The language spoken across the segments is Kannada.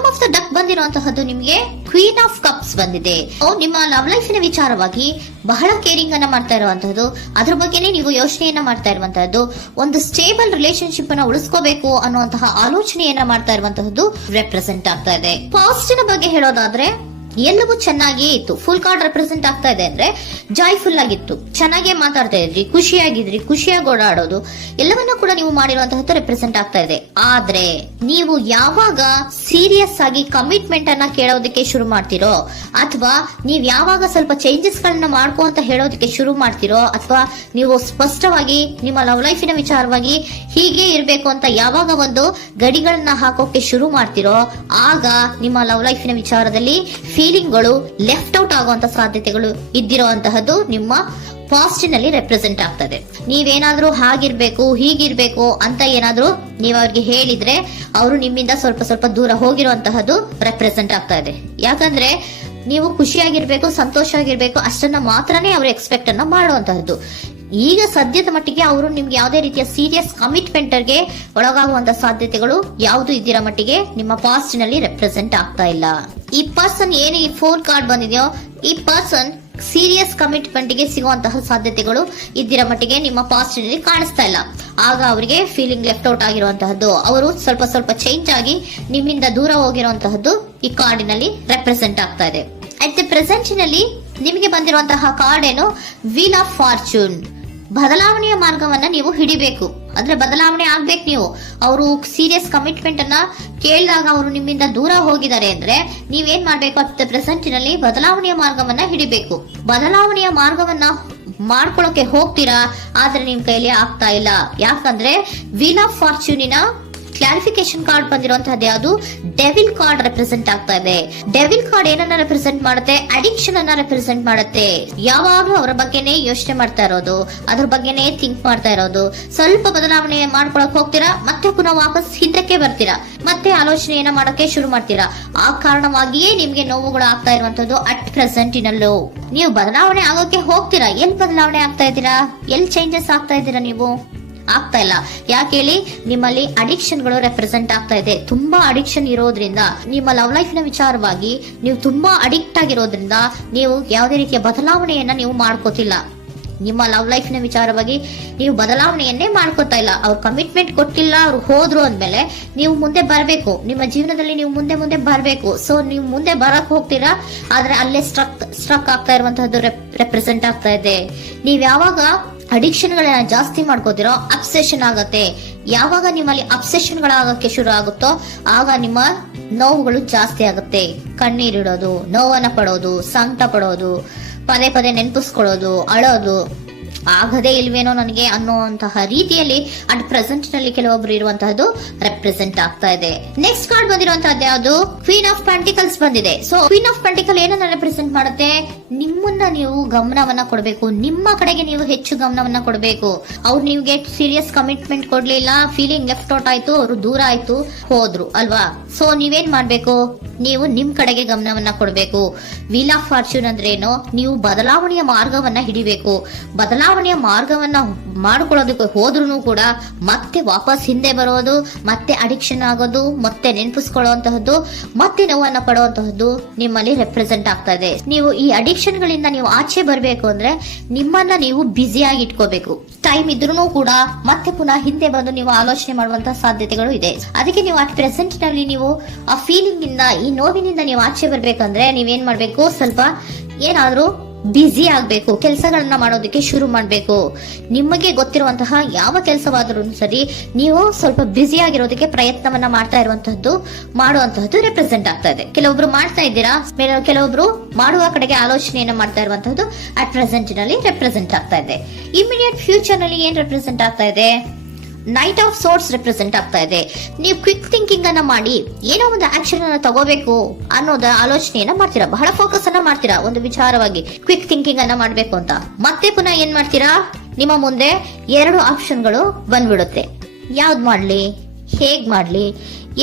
ಬಾಟಮ್ ಆಫ್ ದ ಡಕ್ ಬಂದಿರುವಂತಹದ್ದು ನಿಮಗೆ ಕ್ವೀನ್ ಆಫ್ ಕಪ್ಸ್ ಬಂದಿದೆ. ನಿಮ್ಮ ಲವ್ ಲೈಫಿನ ವಿಚಾರವಾಗಿ ಬಹಳ ಕೇರಿಂಗ್ ಅನ್ನ ಮಾಡ್ತಾ ಇರುವಂತಹದ್ದು, ಅದ್ರ ಬಗ್ಗೆನೇ ನೀವು ಯೋಚನೆಯನ್ನ ಮಾಡ್ತಾ ಇರುವಂತಹದ್ದು, ಒಂದು ಸ್ಟೇಬಲ್ ರಿಲೇಶನ್ಶಿಪ್ ಅನ್ನ ಉಳಿಸ್ಕೋಬೇಕು ಅನ್ನುವಂತಹ ಆಲೋಚನೆಯನ್ನ ಮಾಡ್ತಾ ಇರುವಂತಹದ್ದು ರೆಪ್ರೆಸೆಂಟ್ ಆಗ್ತಾ ಇದೆ. ಪಾಸಿಟಿವ್ ಬಗ್ಗೆ ಹೇಳೋದಾದ್ರೆ ಎಲ್ಲವೂ ಚೆನ್ನಾಗಿಯೇ ಇತ್ತು. ಫುಲ್ ಕಾರ್ಡ್ ರೆಪ್ರೆಸೆಂಟ್ ಆಗ್ತಾ ಇದೆ ಅಂದ್ರೆ ಜಾಯ್ಫುಲ್ ಆಗಿತ್ತು, ಚೆನ್ನಾಗೇ ಮಾತಾಡ್ತಾ ಇದ್ರಿ, ಖುಷಿಯಾಗಿದ್ರಿ, ಖುಷಿಯಾಗಿ ಓಡಾಡೋದು ಎಲ್ಲವನ್ನೂ ಕೂಡ ನೀವು ಮಾಡಿರುವಂತಹದ್ದು ರೆಪ್ರೆಸೆಂಟ್ ಆಗ್ತಾ ಇದೆ. ಆದ್ರೆ ನೀವು ಯಾವಾಗ ಸೀರಿಯಸ್ ಆಗಿ ಕಮಿಟ್ಮೆಂಟ್ ಅನ್ನ ಕೇಳೋದಕ್ಕೆ ಶುರು ಮಾಡ್ತಿರೋ, ಅಥವಾ ನೀವ್ ಯಾವಾಗ ಸ್ವಲ್ಪ ಚೇಂಜಸ್ ಗಳನ್ನ ಮಾಡ್ಕೋ ಅಂತ ಹೇಳೋದಕ್ಕೆ ಶುರು ಮಾಡ್ತಿರೋ, ಅಥವಾ ನೀವು ಸ್ಪಷ್ಟವಾಗಿ ನಿಮ್ಮ ಲವ್ ಲೈಫಿನ ವಿಚಾರವಾಗಿ ಹೀಗೆ ಇರ್ಬೇಕು ಅಂತ ಯಾವಾಗ ಒಂದು ಗಡಿಗಳನ್ನ ಹಾಕೋಕೆ ಶುರು ಮಾಡ್ತಿರೋ, ಆಗ ನಿಮ್ಮ ಲವ್ ಲೈಫಿನ ವಿಚಾರದಲ್ಲಿ ಫೀಲಿಂಗ್ಗಳು ಲೆಫ್ಟ್ ಔಟ್ ಆಗುವಂತ ಸಾಧ್ಯತೆಗಳು ಇದ್ದಿರುವಂತಹದ್ದು ನಿಮ್ಮ ಪಾಸ್ಟಿನಲ್ಲಿ ರೆಪ್ರೆಸೆಂಟ್ ಆಗ್ತದೆ. ನೀವೇನಾದ್ರೂ ಹಾಗಿರ್ಬೇಕು ಹೀಗಿರ್ಬೇಕು ಅಂತ ಏನಾದ್ರೂ ನೀವು ಅವ್ರಿಗೆ ಹೇಳಿದ್ರೆ ಅವರು ನಿಮ್ಮಿಂದ ಸ್ವಲ್ಪ ಸ್ವಲ್ಪ ದೂರ ಹೋಗಿರುವಂತಹದ್ದು ರೆಪ್ರೆಸೆಂಟ್ ಆಗ್ತಾ ಇದೆ. ಯಾಕಂದ್ರೆ ನೀವು ಖುಷಿಯಾಗಿರ್ಬೇಕು, ಸಂತೋಷ ಆಗಿರ್ಬೇಕು ಅಷ್ಟನ್ನ ಮಾತ್ರನೇ ಅವರು ಎಕ್ಸ್ಪೆಕ್ಟ್ ಅನ್ನ ಮಾಡುವಂತಹದ್ದು. ಈಗ ಸದ್ಯದ ಮಟ್ಟಿಗೆ ಅವರು ನಿಮ್ಗೆ ಯಾವುದೇ ರೀತಿಯ ಸೀರಿಯಸ್ ಕಮಿಟ್ಮೆಂಟ್ ಗೆ ಒಳಗಾಗುವಂತ ಸಾಧ್ಯತೆಗಳು ಯಾವುದು ಇದ್ದಿರೋ ಮಟ್ಟಿಗೆ ನಿಮ್ಮ ಪಾಸ್ಟ್ ನಲ್ಲಿ ರೆಪ್ರೆಸೆಂಟ್ ಆಗ್ತಾ ಇಲ್ಲ. ಈ ಪರ್ಸನ್ ಏನು ಈ 4 ಕಾರ್ಡ್ ಬಂದಿದೆಯೋ, ಈ ಪರ್ಸನ್ ಸೀರಿಯಸ್ ಕಮಿಟ್ಮೆಂಟ್ ಗೆ ಸಿಗುವಂತಹ ಸಾಧ್ಯತೆಗಳು ಇದ್ದಿರೋ ಮಟ್ಟಿಗೆ ನಿಮ್ಮ ಪಾಸ್ಟ್ ನಲ್ಲಿ ಕಾಣಿಸ್ತಾ ಇಲ್ಲ. ಆಗ ಅವರಿಗೆ ಫೀಲಿಂಗ್ ಲೆಫ್ಟ್ ಔಟ್ ಆಗಿರುವಂತಹದ್ದು, ಅವರು ಸ್ವಲ್ಪ ಸ್ವಲ್ಪ ಚೇಂಜ್ ಆಗಿ ನಿಮ್ಮಿಂದ ದೂರ ಹೋಗಿರುವಂತಹದ್ದು ಈ ಕಾರ್ಡಿನಲ್ಲಿ ರೆಪ್ರೆಸೆಂಟ್ ಆಗ್ತಾ ಇದೆ. ಅಟ್ ದ ಪ್ರೆಸೆಂಟ್ ನಲ್ಲಿ ನಿಮಗೆ ಬಂದಿರುವಂತಹ ಕಾರ್ಡ್ ಏನು, ವೀಲ್ ಆಫ್ ಫಾರ್ಚೂನ್. ಬದಲಾವಣೆಯ ಮಾರ್ಗವನ್ನ ನೀವು ಹಿಡಿಬೇಕು, ಅಂದ್ರೆ ಬದಲಾವಣೆ ಆಗ್ಬೇಕು. ನೀವು ಅವರು ಸೀರಿಯಸ್ ಕಮಿಟ್ಮೆಂಟ್ ಅನ್ನ ಕೇಳಿದಾಗ ಅವರು ನಿಮ್ಮಿಂದ ದೂರ ಹೋಗಿದ್ದಾರೆ ಅಂದ್ರೆ ನೀವೇನ್ ಮಾಡ್ಬೇಕು, ಅಟ್ ಪ್ರೆಸೆಂಟ್ ನಲ್ಲಿ ಬದಲಾವಣೆಯ ಮಾರ್ಗವನ್ನ ಹಿಡಿಬೇಕು. ಬದಲಾವಣೆಯ ಮಾರ್ಗವನ್ನ ಮಾಡ್ಕೊಳಕ್ಕೆ ಹೋಗ್ತೀರಾ, ಆದ್ರೆ ನಿಮ್ ಕೈಲಿ ಆಗ್ತಾ ಇಲ್ಲ. ಯಾಕಂದ್ರೆ ವೀಲ್ ಆಫ್ ಫಾರ್ಚೂನಿನ ಕ್ಲಾರಿಫಿಕೇಶನ್ ಕಾರ್ಡ್ ಬಂದಿರುವಂತಹದ್ದು ಯಾವುದು, ಡೆವಿಲ್ ಕಾರ್ಡ್ ರೆಪ್ರೆಸೆಂಟ್ ಆಗ್ತಾ ಇದೆ. ಡೆವಿಲ್ ಕಾರ್ಡ್ ಏನನ್ನ ರೆಪ್ರೆಸೆಂಟ್ ಮಾಡುತ್ತೆ, ಅಡಿಕ್ಷನ್ ಅನ್ನ ರೆಪ್ರೆಸೆಂಟ್ ಮಾಡುತ್ತೆ. ಯಾವಾಗ್ಲೂ ಅವರ ಬಗ್ಗೆನೇ ಯೋಚನೆ ಮಾಡ್ತಾ ಇರೋದು, ಅದ್ರ ಬಗ್ಗೆನೇ ಥಿಂಕ್ ಮಾಡ್ತಾ ಇರೋದು. ಸ್ವಲ್ಪ ಬದಲಾವಣೆ ಮಾಡ್ಕೊಳಕ್ ಹೋಗ್ತೀರಾ, ಮತ್ತೆ ಪುನಃ ವಾಪಸ್ ಹಿಂದಕ್ಕೆ ಬರ್ತೀರಾ, ಮತ್ತೆ ಆಲೋಚನೆಯನ್ನ ಮಾಡಕ್ಕೆ ಶುರು ಮಾಡ್ತೀರಾ. ಆ ಕಾರಣವಾಗಿಯೇ ನಿಮ್ಗೆ ನೋವುಗಳು ಆಗ್ತಾ ಇರುವಂತದ್ದು ಅಟ್ ಪ್ರೆಸೆಂಟ್ ನಲ್ಲೂ. ನೀವು ಬದಲಾವಣೆ ಆಗೋಕೆ ಹೋಗ್ತೀರಾ, ಎಲ್ಲಿ ಬದಲಾವಣೆ ಆಗ್ತಾ ಇದ್ದೀರಾ, ಎಲ್ಲಿ ಚೇಂಜಸ್ ಆಗ್ತಾ ಇದ್ದೀರಾ, ನೀವು ಆಗ್ತಾ ಇಲ್ಲ. ಯಾಕೆ ಹೇಳಿ, ನಿಮ್ಮಲ್ಲಿ ಅಡಿಕ್ಷನ್ ಗಳು ರೆಪ್ರೆಸೆಂಟ್ ಆಗ್ತಾ ಇದೆ. ತುಂಬಾ ಅಡಿಕ್ಷನ್ ಇರೋದ್ರಿಂದ, ನಿಮ್ಮ ಲವ್ ಲೈಫ್ ನ ವಿಚಾರವಾಗಿ ನೀವು ತುಂಬಾ ಅಡಿಕ್ಟ್ ಆಗಿರೋದ್ರಿಂದ ನೀವು ಯಾವುದೇ ರೀತಿಯ ಬದಲಾವಣೆಯನ್ನ ನೀವು ಮಾಡ್ಕೋತಿಲ್ಲ. ನಿಮ್ಮ ಲವ್ ಲೈಫ್ ನ ವಿಚಾರವಾಗಿ ನೀವು ಬದಲಾವಣೆಯನ್ನೇ ಮಾಡ್ಕೋತಾ ಇಲ್ಲ. ಅವ್ರು ಕಮಿಟ್ಮೆಂಟ್ ಕೊಟ್ಟಿಲ್ಲ, ಅವ್ರು ಹೋದ್ರು ಅಂದ್ಮೇಲೆ ನೀವು ಮುಂದೆ ಬರಬೇಕು, ನಿಮ್ಮ ಜೀವನದಲ್ಲಿ ನೀವು ಮುಂದೆ ಮುಂದೆ ಬರಬೇಕು. ಸೊ ನೀವು ಮುಂದೆ ಬರಕ್ ಹೋಗ್ತೀರಾ, ಆದ್ರೆ ಅಲ್ಲೇ ಸ್ಟ್ರಕ್ ಆಗ್ತಾ ಇರುವಂತಹದ್ದು ರೆಪ್ರೆಸೆಂಟ್ ಆಗ್ತಾ ಇದೆ. ನೀವ್ ಯಾವಾಗ ಅಡಿಕ್ಷನ್ ಗಳನ್ನ ಜಾಸ್ತಿ ಮಾಡ್ಕೋತಿರೋ ಅಬ್ಸೆಷನ್ ಆಗತ್ತೆ. ಯಾವಾಗ ನಿಮ್ಮಲ್ಲಿ ಅಬ್ಸೆಷನ್ ಗಳಾಗಕ್ಕೆ ಶುರು ಆಗುತ್ತೋ ಆಗ ನಿಮ್ಮ ನೋವುಗಳು ಜಾಸ್ತಿ ಆಗುತ್ತೆ. ಕಣ್ಣೀರಿಡೋದು, ನೋವನ್ನ ಪಡೋದು, ಸಂಕಟ ಪಡೋದು, ಪದೇ ಪದೇ ನೆನಪಿಸ್ಕೊಳ್ಳೋದು, ಅಳೋದು, ಆಗದೇ ಇಲ್ವೇನೋ ನನಗೆ ಅನ್ನುವಂತಹ ರೀತಿಯಲ್ಲಿ ಅಟ್ ಪ್ರೆಸೆಂಟ್ ನಲ್ಲಿ ಕೆಲವೊಬ್ರು ಇರುವಂತಹದ್ದು ರೆಪ್ರೆಸೆಂಟ್ ಆಗ್ತಾ ಇದೆ. ನೆಕ್ಸ್ಟ್ ಕಾರ್ಡ್ ಬಂದಿರುವಂತಹದ್ದು ಯಾವುದು, ಕ್ವೀನ್ ಆಫ್ ಪೆಂಟಿಕಲ್ಸ್ ಬಂದಿದೆ. ಸೊ ಕ್ವೀನ್ ಆಫ್ ಪೆಂಟಿಕಲ್ ಏನನ್ನ ರೆಪ್ರೆಸೆಂಟ್ ಮಾಡುತ್ತೆ, ನಿಮ್ಮನ್ನ ನೀವು ಗಮನವನ್ನ ಕೊಡಬೇಕು, ನಿಮ್ಮ ಕಡೆಗೆ ನೀವು ಹೆಚ್ಚು ಗಮನವನ್ನ ಕೊಡಬೇಕು. ಅವ್ರು ನಿಮ್ಗೆ ಸೀರಿಯಸ್ ಕಮಿಟ್ಮೆಂಟ್ ಕೊಡ್ಲಿಲ್ಲ, ಫೀಲಿಂಗ್ ಲೆಫ್ಟ್ ಔಟ್ ಆಯ್ತು, ಅವರು ದೂರ ಆಯ್ತು, ಹೋದ್ರು ಅಲ್ವಾ. ಸೊ ನೀವೇನ್ ಮಾಡ್ಬೇಕು, ನೀವು ನಿಮ್ ಕಡೆಗೆ ಗಮನವನ್ನ ಕೊಡಬೇಕು. ವೀಲ್ ಆಫ್ ಫಾರ್ಚೂನ್ ಅಂದ್ರೆ ಏನು, ನೀವು ಬದಲಾವಣೆಯ ಮಾರ್ಗವನ್ನ ಹಿಡಿಬೇಕು. ಬದಲಾವಣೆಯ ಮಾರ್ಗವನ್ನ ಮಾಡ್ಕೊಳ್ಳೋದಕ್ಕೆ ಹೋದ್ರೂ ಕೂಡ ಮತ್ತೆ ವಾಪಸ್ ಹಿಂದೆ ಬರೋದು, ಮತ್ತೆ ಅಡಿಕ್ಷನ್ ಆಗೋದು, ಮತ್ತೆ ನೆನಪಿಸ್ಕೊಳ್ಳುವಂತಹದ್ದು, ಮತ್ತೆ ನೋವನ್ನ ಪಡುವಂತಹದ್ದು ನಿಮ್ಮಲ್ಲಿ ರೆಪ್ರೆಸೆಂಟ್ ಆಗ್ತಾ ಇದೆ. ನೀವು ಈ ಅಡಿಕ್ಷನ್ ಗಳಿಂದ ನೀವು ಆಚೆ ಬರಬೇಕು ಅಂದ್ರೆ ನಿಮ್ಮನ್ನ ನೀವು ಬ್ಯುಸಿಯಾಗಿ ಇಟ್ಕೋಬೇಕು. ಟೈಮ್ ಇದ್ರೂ ಕೂಡ ಮತ್ತೆ ಪುನಃ ಹಿಂದೆ ಬಂದು ನೀವು ಆಲೋಚನೆ ಮಾಡುವಂತಹ ಸಾಧ್ಯತೆಗಳು ಇದೆ. ಅದಕ್ಕೆ ನೀವು ಅಟ್ ಪ್ರೆಸೆಂಟ್ ನಲ್ಲಿ ನೀವು ಆ ಫೀಲಿಂಗ್ ಇಂದ, ಈ ನೋವಿನಿಂದ ನೀವು ಆಚೆ ಬರ್ಬೇಕಂದ್ರೆ ನೀವೇನ್ ಮಾಡ್ಬೇಕು, ಸ್ವಲ್ಪ ಏನಾದ್ರೂ ಬ್ಯುಸಿ ಆಗ್ಬೇಕು, ಕೆಲಸಗಳನ್ನ ಮಾಡೋದಕ್ಕೆ ಶುರು ಮಾಡ್ಬೇಕು. ನಿಮಗೆ ಗೊತ್ತಿರುವಂತಹ ಯಾವ ಕೆಲಸವಾದರೂ ಸರಿ, ನೀವು ಸ್ವಲ್ಪ ಬ್ಯುಸಿ ಆಗಿರೋದಕ್ಕೆ ಪ್ರಯತ್ನವನ್ನ ಮಾಡ್ತಾ ಇರುವಂತಹದ್ದು, ಮಾಡುವಂತಹದ್ದು ರೆಪ್ರೆಸೆಂಟ್ ಆಗ್ತಾ ಇದೆ. ಕೆಲವೊಬ್ರು ಮಾಡ್ತಾ ಇದ್ದೀರಾ, ಕೆಲವೊಬ್ರು ಮಾಡುವ ಕಡೆಗೆ ಆಲೋಚನೆಯನ್ನ ಮಾಡ್ತಾ ಇರುವಂತಹದ್ದು ಅಟ್ ಪ್ರೆಸೆಂಟ್ ನಲ್ಲಿ ರೆಪ್ರೆಸೆಂಟ್ ಆಗ್ತಾ ಇದೆ. ಇಮಿಡಿಯೇಟ್ ಫ್ಯೂಚರ್ ನಲ್ಲಿ ಏನ್ ರೆಪ್ರೆಸೆಂಟ್ ಆಗ್ತಾ ಇದೆ, ನೈಟ್ ಆಫ್ ಸೋರ್ಟ್ಸ್ ರೆಪ್ರೆಸೆಂಟ್ ಆಗ್ತಾ ಇದೆ. ನೀವು ಕ್ವಿಕ್ ಥಿಂಕಿಂಗ್ ಅನ್ನ ಮಾಡಿ ಏನೋ ಒಂದು ಆಕ್ಷನ್ ಅನ್ನ ತಗೋಬೇಕು ಅನ್ನೋದ ಆಲೋಚನೆಯನ್ನ ಮಾಡ್ತೀರಾ, ಬಹಳ ಫೋಕಸ್ ಅನ್ನ ಮಾಡ್ತೀರಾ ಒಂದು ವಿಚಾರವಾಗಿ, ಕ್ವಿಕ್ ಥಿಂಕಿಂಗ್ ಅನ್ನ ಮಾಡ್ಬೇಕು ಅಂತ. ಮತ್ತೆ ಪುನಃ ಏನ್ ಮಾಡ್ತೀರಾ, ನಿಮ್ಮ ಮುಂದೆ 2 ಆಪ್ಷನ್ಗಳು ಬಂದ್ಬಿಡುತ್ತೆ. ಯಾವ್ದು ಮಾಡ್ಲಿ, ಹೇಗ್ ಮಾಡ್ಲಿ,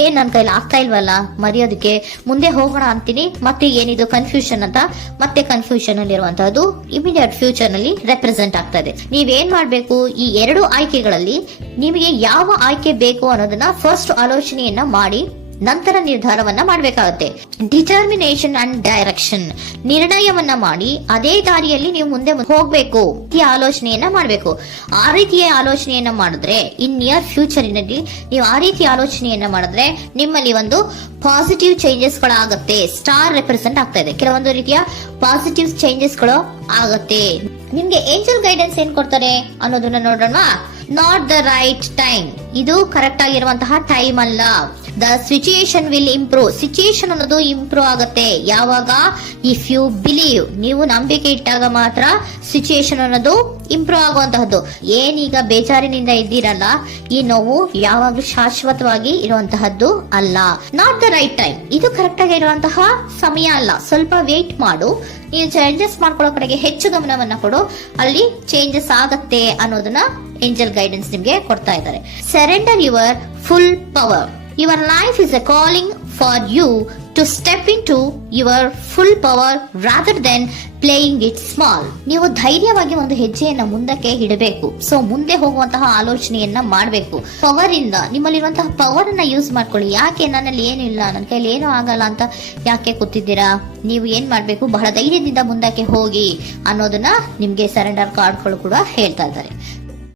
ಏನ್ ನನ್ ಕೈಲಿ ಆಗ್ತಾ ಇಲ್ವಲ್ಲ ಮರೆಯೋದಕ್ಕೆ, ಮುಂದೆ ಹೋಗೋಣ ಅಂತೀನಿ, ಮತ್ತೆ ಏನಿದು ಕನ್ಫ್ಯೂಷನ್ ಅಂತ ಮತ್ತೆ ಕನ್ಫ್ಯೂಷನ್ ಅಲ್ಲಿ ಇರುವಂತಹದ್ದು ಇಮಿಡಿಯೇಟ್ ಫ್ಯೂಚರ್ ನಲ್ಲಿ ರೆಪ್ರೆಸೆಂಟ್ ಆಗ್ತಾ ಇದೆ. ನೀವೇನ್ ಮಾಡ್ಬೇಕು, ಈ 2 ಆಯ್ಕೆಗಳಲ್ಲಿ ನಿಮಗೆ ಯಾವ ಆಯ್ಕೆ ಬೇಕು ಅನ್ನೋದನ್ನ ಫಸ್ಟ್ ಆಲೋಚನೆಯನ್ನ ಮಾಡಿ ನಂತರ ನಿರ್ಧಾರವನ್ನ ಮಾಡಬೇಕಾಗುತ್ತೆ. ಡಿಟರ್ಮಿನೇಷನ್ ಅಂಡ್ ಡೈರೆಕ್ಷನ್, ನಿರ್ಣಯವನ್ನ ಮಾಡಿ ಅದೇ ದಾರಿಯಲ್ಲಿ ನೀವು ಮುಂದೆ ಹೋಗ್ಬೇಕು ಈ ಆಲೋಚನೆಯನ್ನ ಮಾಡಬೇಕು. ಆ ರೀತಿಯ ಆಲೋಚನೆಯನ್ನ ಮಾಡಿದ್ರೆ ಇನ್ ನಿಯರ್ ಫ್ಯೂಚರಿನಲ್ಲಿ ನೀವು ಆ ರೀತಿಯ ಆಲೋಚನೆಯನ್ನ ಮಾಡಿದ್ರೆ ನಿಮ್ಮಲ್ಲಿ ಒಂದು ಪಾಸಿಟಿವ್ ಚೇಂಜಸ್ ಗಳಾಗತ್ತೆ. ಸ್ಟಾರ್ ರೆಪ್ರೆಸೆಂಟ್ ಆಗ್ತಾ ಇದೆ, ಕೆಲವೊಂದು ರೀತಿಯ ಪಾಸಿಟಿವ್ ಚೇಂಜಸ್ ಗಳು ಆಗತ್ತೆ. ನಿಮ್ಗೆ ಏಂಜಲ್ ಗೈಡೆನ್ಸ್ ಏನ್ ಕೊಡ್ತಾರೆ ಅನ್ನೋದನ್ನ ನೋಡೋಣ. ನಾಟ್ ದ ರೈಟ್ ಟೈಮ್, ಇದು ಕರೆಕ್ಟ್ ಆಗಿರುವಂತಹ ಟೈಮ್ ಅಲ್ಲ. The situation will improve, situation ಅನ್ನೋದು ಇಂಪ್ರೂವ್ ಆಗುತ್ತೆ ಯಾವಾಗ, ಇಫ್ ಯು ಬಿಲೀವ್, ನೀವು ನಂಬಿಕೆ ಇಟ್ಟಾಗ ಮಾತ್ರ ಸಿಚುಯೇಷನ್ ಅನ್ನೋದು ಇಂಪ್ರೂವ್ ಆಗುವಂತಹದ್ದು. ಏನೀಗ ಬೇಜಾರಿನಿಂದ ಇದ್ದೀರಲ್ಲ, ಈ ನೋವು ಯಾವಾಗ್ಲೂ ಶಾಶ್ವತವಾಗಿ ಇರುವಂತಹದ್ದು ಅಲ್ಲ. ನಾಟ್ ದ ರೈಟ್ ಟೈಮ್, ಇದು ಕರೆಕ್ಟ್ ಆಗಿರುವಂತಹ ಸಮಯ ಅಲ್ಲ. ಸ್ವಲ್ಪ ವೇಟ್ ಮಾಡು, ನೀನು ಚೇಂಜಸ್ ಮಾಡ್ಕೊಳ್ಳೋ ಕಡೆಗೆ ಹೆಚ್ಚು ಗಮನವನ್ನ ಕೊಡು, ಅಲ್ಲಿ ಚೇಂಜಸ್ ಆಗತ್ತೆ ಅನ್ನೋದನ್ನ ಏಂಜಲ್ ಗೈಡೆನ್ಸ್ ನಿಮ್ಗೆ ಕೊಡ್ತಾ ಇದ್ದಾರೆ. Surrender your full power. Your life is a calling for you to step into your full power rather than playing it small. ನೀವು ಧೈರ್ಯವಾಗಿ ಒಂದು ಹೆಜ್ಜೆಯನ್ನ ಮುಂದಕ್ಕೆ ಇಡಬೇಕು. ಸೊ ಮುಂದೆ ಹೋಗುವಂತಹ ಆಲೋಚನೆಯನ್ನ ಮಾಡಬೇಕು. ಪವರ್ ಇಂದ, ನಿಮ್ಮಲ್ಲಿರುವಂತಹ ಪವರ್ ಅನ್ನ ಯೂಸ್ ಮಾಡ್ಕೊಳ್ಳಿ. ಯಾಕೆ ನನ್ನಲ್ಲಿ ಏನಿಲ್ಲ, ನನ್ನ ಕೈಲಿ ಏನೂ ಆಗಲ್ಲ ಅಂತ ಯಾಕೆ ಕೂತಿದ್ದೀರಾ? ನೀವು ಏನ್ ಮಾಡ್ಬೇಕು, ಬಹಳ ಧೈರ್ಯದಿಂದ ಮುಂದಕ್ಕೆ ಹೋಗಿ ಅನ್ನೋದನ್ನ ನಿಮ್ಗೆ ಸರೆಂಡರ್ ಕಾರ್ಡ್ಗಳು ಕೂಡ ಹೇಳ್ತಾ ಇದ್ದಾರೆ.